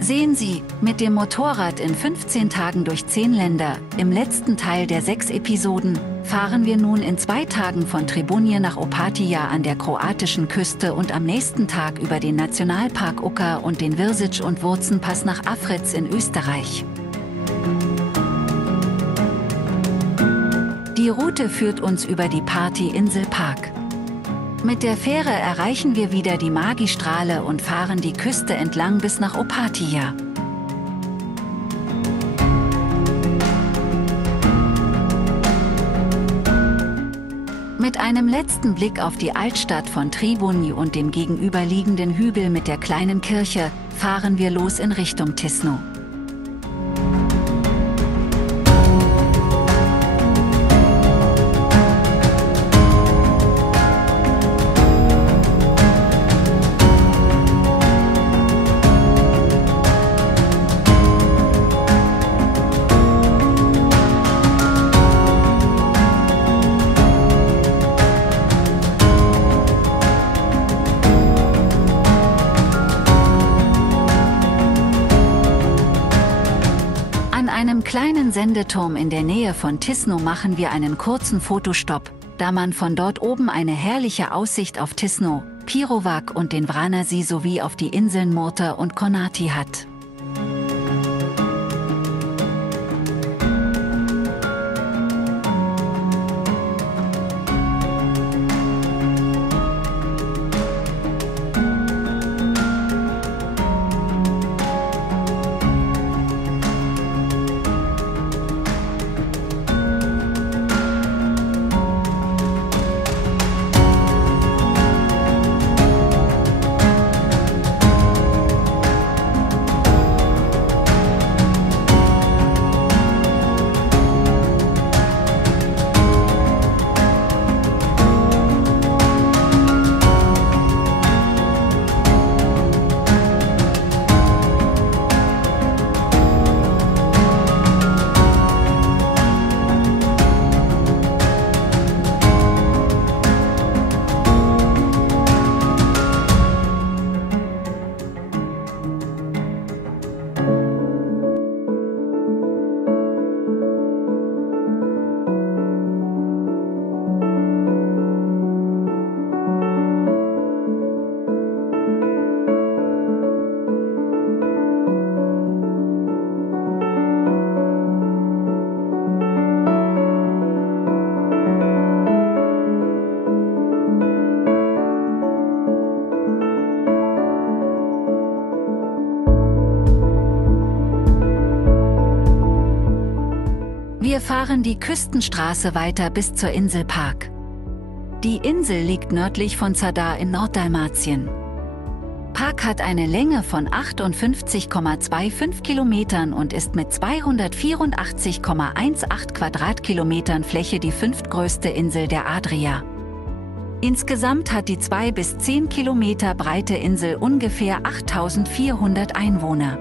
Sehen Sie, mit dem Motorrad in 15 Tagen durch 10 Länder, im letzten Teil der 6 Episoden, fahren wir nun in 2 Tagen von Tribunje nach Opatija an der kroatischen Küste und am nächsten Tag über den Nationalpark Uka und den Virsic- und Wurzenpass nach Afritz in Österreich. Die Route führt uns über die Partyinsel Pag. Mit der Fähre erreichen wir wieder die Magistrale und fahren die Küste entlang bis nach Opatija. Mit einem letzten Blick auf die Altstadt von Tribunje und dem gegenüberliegenden Hügel mit der kleinen Kirche, fahren wir los in Richtung Tisno. An einem kleinen Sendeturm in der Nähe von Tisno machen wir einen kurzen Fotostopp, da man von dort oben eine herrliche Aussicht auf Tisno, Pirovac und den Vranersee sowie auf die Inseln Murter und Kornati hat. Wir fahren die Küstenstraße weiter bis zur Insel Pag. Die Insel liegt nördlich von Zadar in Norddalmatien. Pag hat eine Länge von 58,25 Kilometern und ist mit 284,18 Quadratkilometern Fläche die 5. größte Insel der Adria. Insgesamt hat die 2 bis 10 Kilometer breite Insel ungefähr 8.400 Einwohner.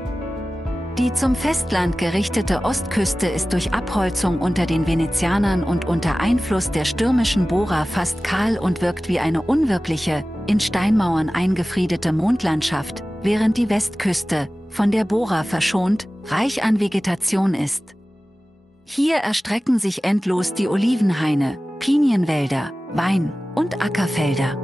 Die zum Festland gerichtete Ostküste ist durch Abholzung unter den Venezianern und unter Einfluss der stürmischen Bora fast kahl und wirkt wie eine unwirkliche, in Steinmauern eingefriedete Mondlandschaft, während die Westküste, von der Bora verschont, reich an Vegetation ist. Hier erstrecken sich endlos die Olivenhaine, Pinienwälder, Wein- und Ackerfelder.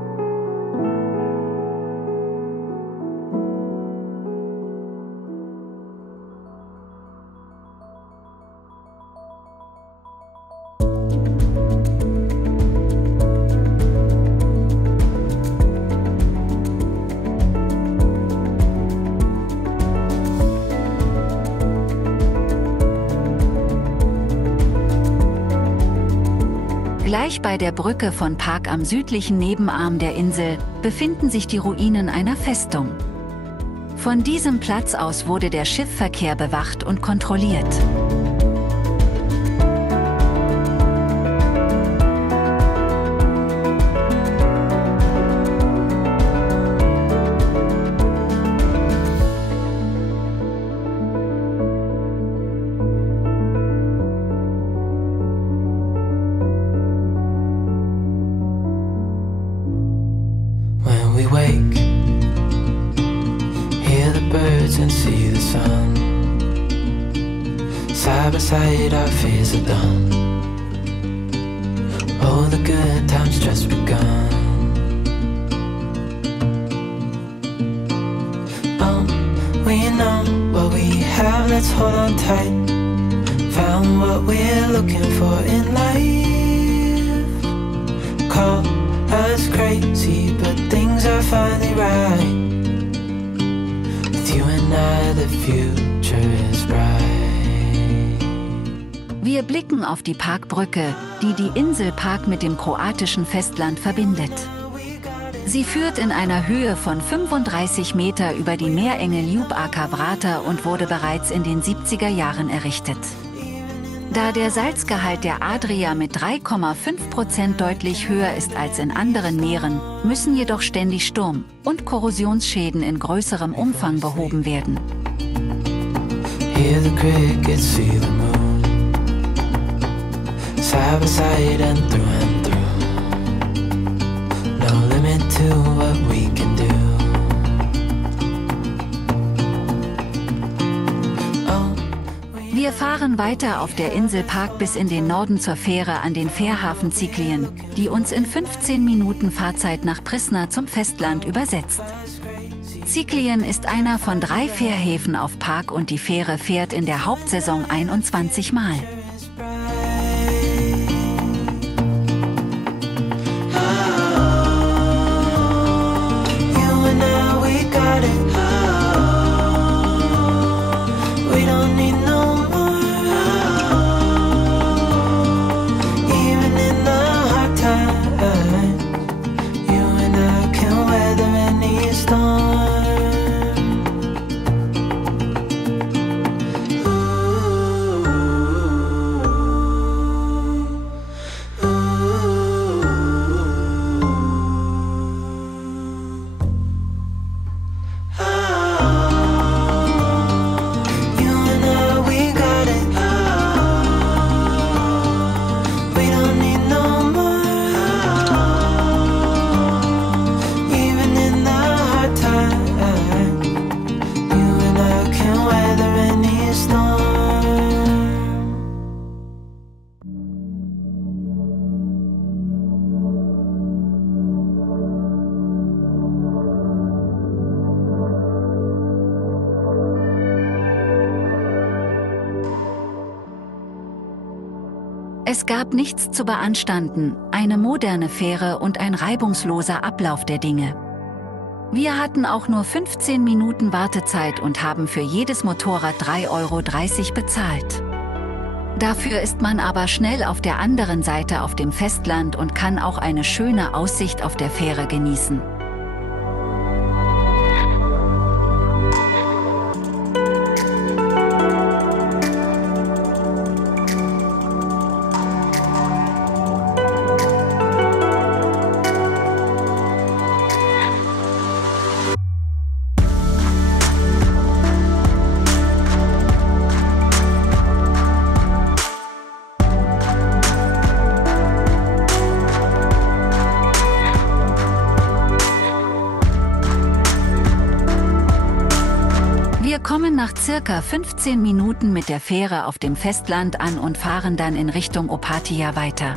Gleich bei der Brücke von Pag am südlichen Nebenarm der Insel befinden sich die Ruinen einer Festung. Von diesem Platz aus wurde der Schiffverkehr bewacht und kontrolliert. Side by side our fears are done. Oh, the good times just begun. Oh, we know what we have, let's hold on tight. Found what we're looking for in life. Call us crazy, but things are finally right. With you and I, the future is bright. Wir blicken auf die Parkbrücke, die die Insel Pag mit dem kroatischen Festland verbindet. Sie führt in einer Höhe von 35 Meter über die Meerenge Ljubačka Vrata und wurde bereits in den 70er Jahren errichtet. Da der Salzgehalt der Adria mit 3,5% deutlich höher ist als in anderen Meeren, müssen jedoch ständig Sturm- und Korrosionsschäden in größerem Umfang behoben werden. Hear the crickets, see the moon. Side by side and through. No limit to what we can do. Wir fahren weiter auf der Insel Pag bis in den Norden zur Fähre an den Fährhafen Циклиен, die uns in 15 Minuten Fahrzeit nach Prisna zum Festland übersetzt. Циклиен ist einer von 3 Fährhäfen auf Pag und die Fähre fährt in der Hauptsaison 21 Mal. Es gab nichts zu beanstanden, eine moderne Fähre und ein reibungsloser Ablauf der Dinge. Wir hatten auch nur 15 Minuten Wartezeit und haben für jedes Motorrad 3,30 € bezahlt. Dafür ist man aber schnell auf der anderen Seite auf dem Festland und kann auch eine schöne Aussicht auf der Fähre genießen. Wir kommen nach circa 15 Minuten mit der Fähre auf dem Festland an und fahren dann in Richtung Opatija weiter.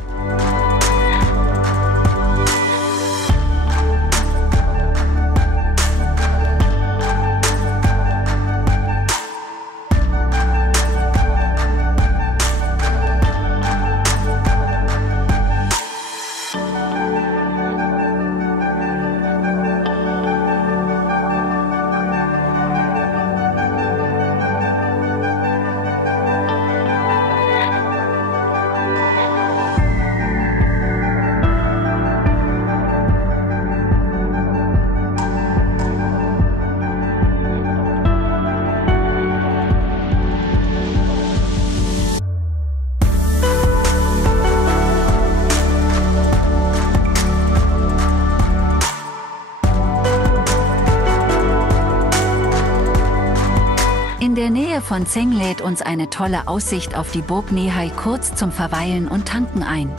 In der Nähe von Ceng lädt uns eine tolle Aussicht auf die Burg Nehaj kurz zum Verweilen und Tanken ein.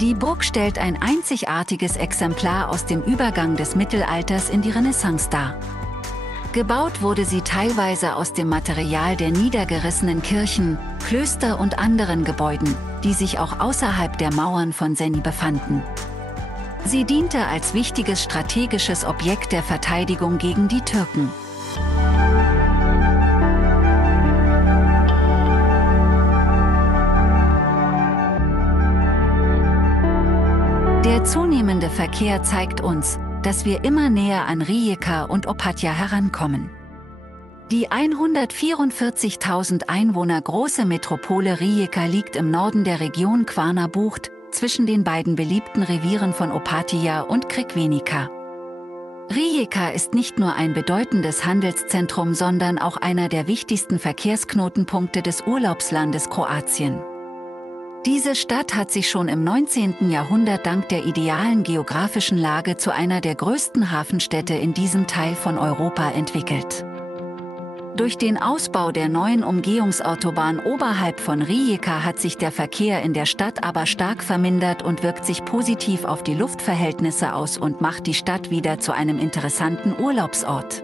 Die Burg stellt ein einzigartiges Exemplar aus dem Übergang des Mittelalters in die Renaissance dar. Gebaut wurde sie teilweise aus dem Material der niedergerissenen Kirchen, Klöster und anderen Gebäuden, die sich auch außerhalb der Mauern von Seni befanden. Sie diente als wichtiges strategisches Objekt der Verteidigung gegen die Türken. Der zunehmende Verkehr zeigt uns, dass wir immer näher an Rijeka und Opatija herankommen. Die 144.000 Einwohner große Metropole Rijeka liegt im Norden der Region Kvarner Bucht, zwischen den beiden beliebten Revieren von Opatija und Crikvenica. Rijeka ist nicht nur ein bedeutendes Handelszentrum, sondern auch einer der wichtigsten Verkehrsknotenpunkte des Urlaubslandes Kroatien. Diese Stadt hat sich schon im 19. Jahrhundert dank der idealen geografischen Lage zu einer der größten Hafenstädte in diesem Teil von Europa entwickelt. Durch den Ausbau der neuen Umgehungsautobahn oberhalb von Rijeka hat sich der Verkehr in der Stadt aber stark vermindert und wirkt sich positiv auf die Luftverhältnisse aus und macht die Stadt wieder zu einem interessanten Urlaubsort.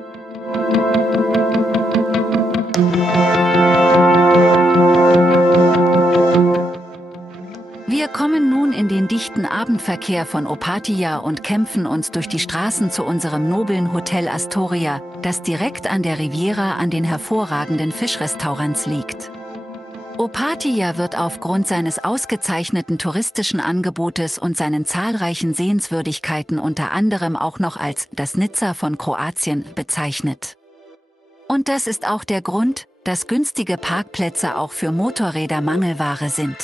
Wir kommen nun in den dichten Abendverkehr von Opatija und kämpfen uns durch die Straßen zu unserem noblen Hotel Astoria, das direkt an der Riviera an den hervorragenden Fischrestaurants liegt. Opatija wird aufgrund seines ausgezeichneten touristischen Angebotes und seinen zahlreichen Sehenswürdigkeiten unter anderem auch noch als das Nizza von Kroatien bezeichnet. Und das ist auch der Grund, dass günstige Parkplätze auch für Motorräder Mangelware sind.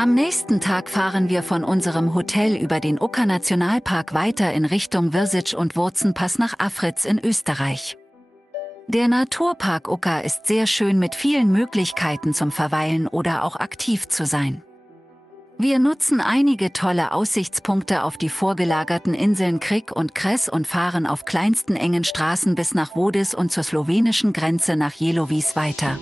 Am nächsten Tag fahren wir von unserem Hotel über den Uka-Nationalpark weiter in Richtung Vršac und Wurzenpass nach Africa in Österreich. Der Naturpark Uka ist sehr schön mit vielen Möglichkeiten zum Verweilen oder auch aktiv zu sein. Wir nutzen einige tolle Aussichtspunkte auf die vorgelagerten Inseln Krk und Cres und fahren auf kleinsten engen Straßen bis nach Vodis und zur slowenischen Grenze nach Jelovice weiter.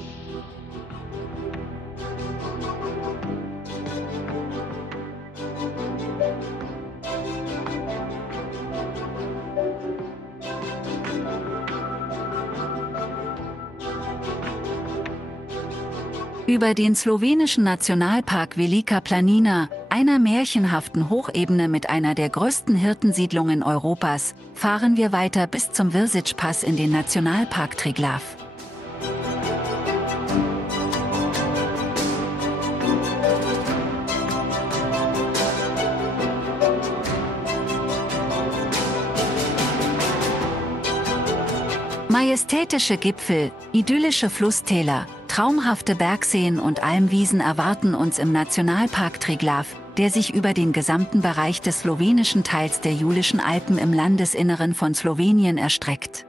Über den slowenischen Nationalpark Velika Planina, einer märchenhaften Hochebene mit einer der größten Hirtensiedlungen Europas, fahren wir weiter bis zum Vršac-Pass in den Nationalpark Triglav. Majestätische Gipfel, idyllische Flusstäler, traumhafte Bergseen und Almwiesen erwarten uns im Nationalpark Triglav, der sich über den gesamten Bereich des slowenischen Teils der Julischen Alpen im Landesinneren von Slowenien erstreckt.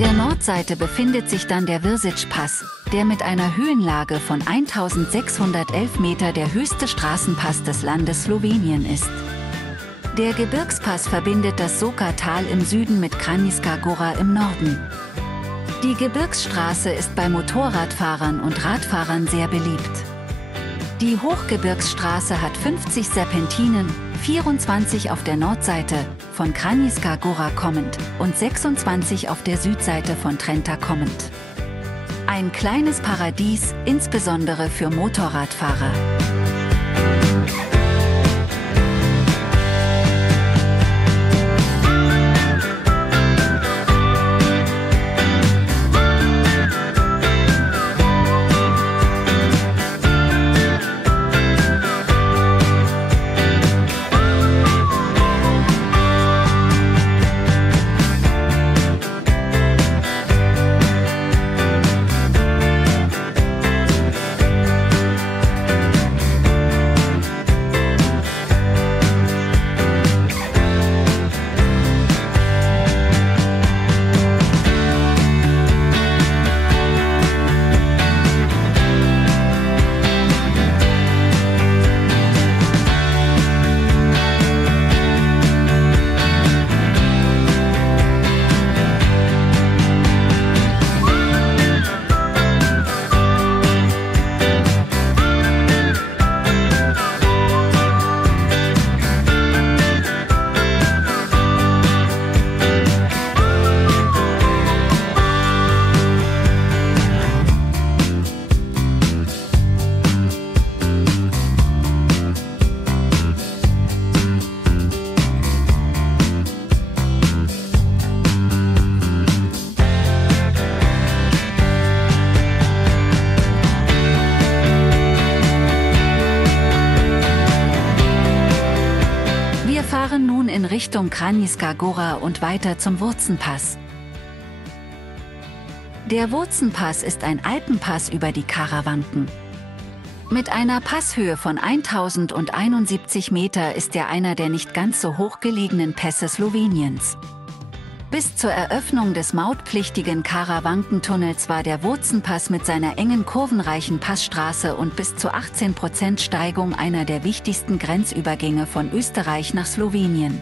der Nordseite befindet sich dann der Vršić-Pass, der mit einer Höhenlage von 1611 Meter der höchste Straßenpass des Landes Slowenien ist. Der Gebirgspass verbindet das Soka-Tal im Süden mit Kranjska Gora im Norden. Die Gebirgsstraße ist bei Motorradfahrern und Radfahrern sehr beliebt. Die Hochgebirgsstraße hat 50 Serpentinen, 24 auf der Nordseite, von Kranjska Gora kommend, und 26 auf der Südseite von Trenta kommend. Ein kleines Paradies, insbesondere für Motorradfahrer. Wir fahren nun in Richtung Kranjska Gora und weiter zum Vršić-Pass. Der Vršić-Pass ist ein Alpenpass über die Karawanken. Mit einer Passhöhe von 1071 Meter ist er einer der nicht ganz so hoch gelegenen Pässe Sloweniens. Bis zur Eröffnung des mautpflichtigen Karawankentunnels war der Vršić-Pass mit seiner engen kurvenreichen Passstraße und bis zu 18% Steigung einer der wichtigsten Grenzübergänge von Österreich nach Slowenien.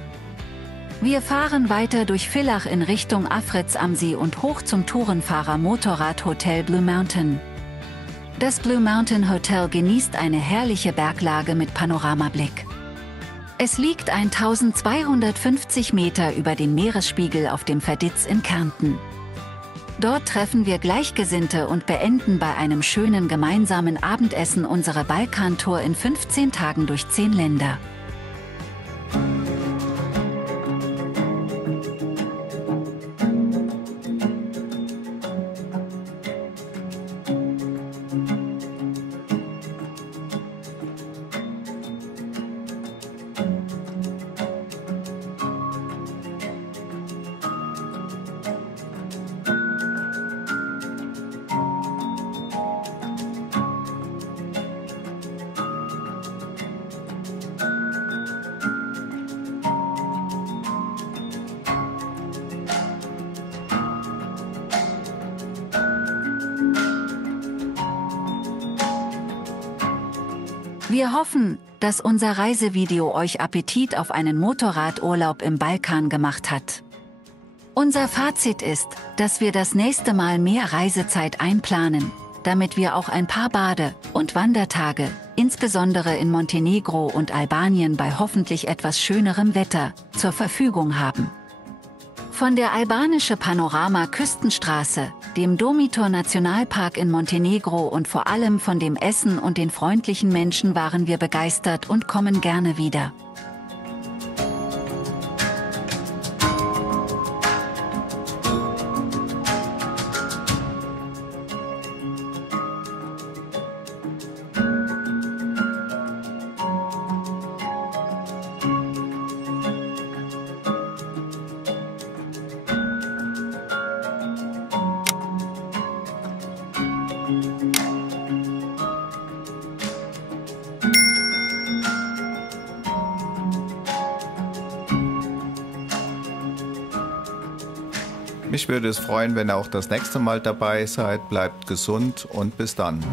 Wir fahren weiter durch Villach in Richtung Africa am See und hoch zum Tourenfahrer-Motorrad-Hotel Blue Mountain. Das Blue Mountain Hotel genießt eine herrliche Berglage mit Panoramablick. Es liegt 1250 Meter über dem Meeresspiegel auf dem Verditz in Kärnten. Dort treffen wir Gleichgesinnte und beenden bei einem schönen gemeinsamen Abendessen unsere Balkantour in 15 Tagen durch 10 Länder. Wir hoffen, dass unser Reisevideo euch Appetit auf einen Motorradurlaub im Balkan gemacht hat. Unser Fazit ist, dass wir das nächste Mal mehr Reisezeit einplanen, damit wir auch ein paar Bade- und Wandertage, insbesondere in Montenegro und Albanien bei hoffentlich etwas schönerem Wetter, zur Verfügung haben. Von der albanische Panorama-Küstenstraße, dem Domitor-Nationalpark in Montenegro und vor allem von dem Essen und den freundlichen Menschen waren wir begeistert und kommen gerne wieder. Mich würde es freuen, wenn ihr auch das nächste Mal dabei seid. Bleibt gesund und bis dann.